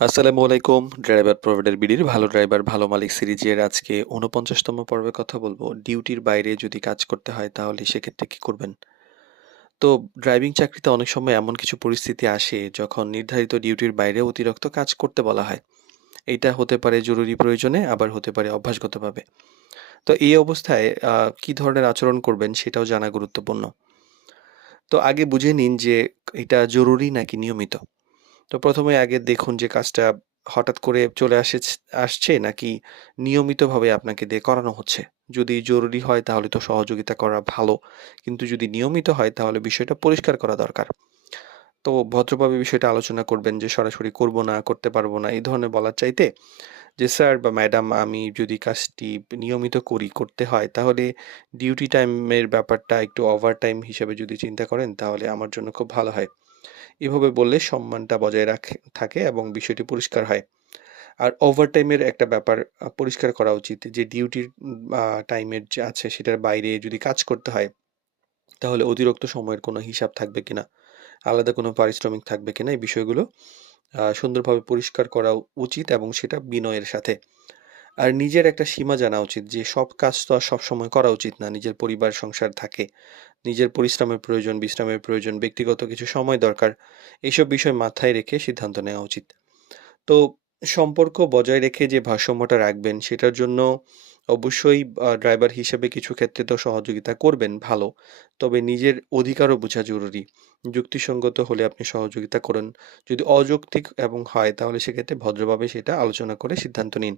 আসসালামু আলাইকুম। Driver provider বিডির ভালো ড্রাইভার ভালো মালিক সিরিজের আজকে ৪৯তম পর্বে কথা বলবো। ডিউটির বাইরে যদি কাজ করতে হয় তাহলে সেক্ষেত্রে কি করবেন? তো ড্রাইভিং চাকরিতে অনেক সময় এমন কিছু পরিস্থিতি আসে যখন নির্ধারিত ডিউটির বাইরে অতিরিক্ত কাজ করতে বলা হয়। এইটা হতে পারে জরুরি প্রয়োজনে, আবার হতে পারে অভ্যাসগতভাবে। তো এই অবস্থায় কি ধরনের আচরণ করবেন সেটাও জানা গুরুত্বপূর্ণ। তো আগে বুঝে নিন যে এটা জরুরি নাকি নিয়মিত। তো ১ম এ আগে দেখুন যে কাজটা হঠাৎ করে চলে আসছে নাকি নিয়মিতভাবে আপনাকে দিয়ে করানো হচ্ছে। যদি জরুরি হয় তাহলে তো সহযোগিতা করা ভালো। কিন্তু যদি নিয়মিত হয় তাহলে বিষয়টা পরিষ্কার করা দরকার। তো ভদ্রভাবে বিষয়টা আলোচনা করবেন যে সরাসরি করব না, করতে পারব না এই ধরনের বলার চাইতে যে, "স্যার বা ম্যাডাম আমি যদি কাজটি নিয়মিত করতে হয় তাহলে ডিউটি টাইমের ব্যাপারটা একটু ওভারটাইম হিসেবে যদি চিন্তা করেন তাহলে আমার জন্য খুব ভালো হয়।" এভাবে বললে সম্মানটা বজায় থাকে এবং বিষয়টি পরিষ্কার হয়। আর ওভারটাইমের একটা ব্যাপার পরিষ্কার করা উচিত যে ডিউটির টাইমের যে আছে সেটার বাইরে যদি কাজ করতে হয়, তাহলে অতিরিক্ত সময়ের কোনো হিসাব থাকবে কিনা? আলাদা কোনো পারিশ্রমিক থাকবে কিনা? এই বিষয়গুলো সুন্দরভাবে পরিষ্কার করা উচিত এবং সেটা বিনয়ের সাথে। আর নিজের একটা সীমা জানা উচিত যে সব কাজ তো আর সবসময় করা উচিত না। নিজের পরিবার সংসার থাকে। নিজের পরিশ্রমের প্রয়োজন, বিশ্রামের প্রয়োজন, ব্যক্তিগত কিছু সময় দরকার। এসব বিষয় মাথায় রেখে সিদ্ধান্ত নেওয়া উচিত। তো সম্পর্ক বজায় রেখে যে ভারসাম্যটা রাখবেন সেটার জন্য অবশ্যই ড্রাইভার হিসেবে কিছু ক্ষেত্রে তো সহযোগিতা করবেন ভালো। তবে নিজের অধিকারও বোঝা জরুরি। যুক্তিসঙ্গত হলে আপনি সহযোগিতা করুন। যদি অযৌক্তিক এবং হয় তাহলে সেক্ষেত্রে ভদ্রভাবে সেটা আলোচনা করে সিদ্ধান্ত নিন।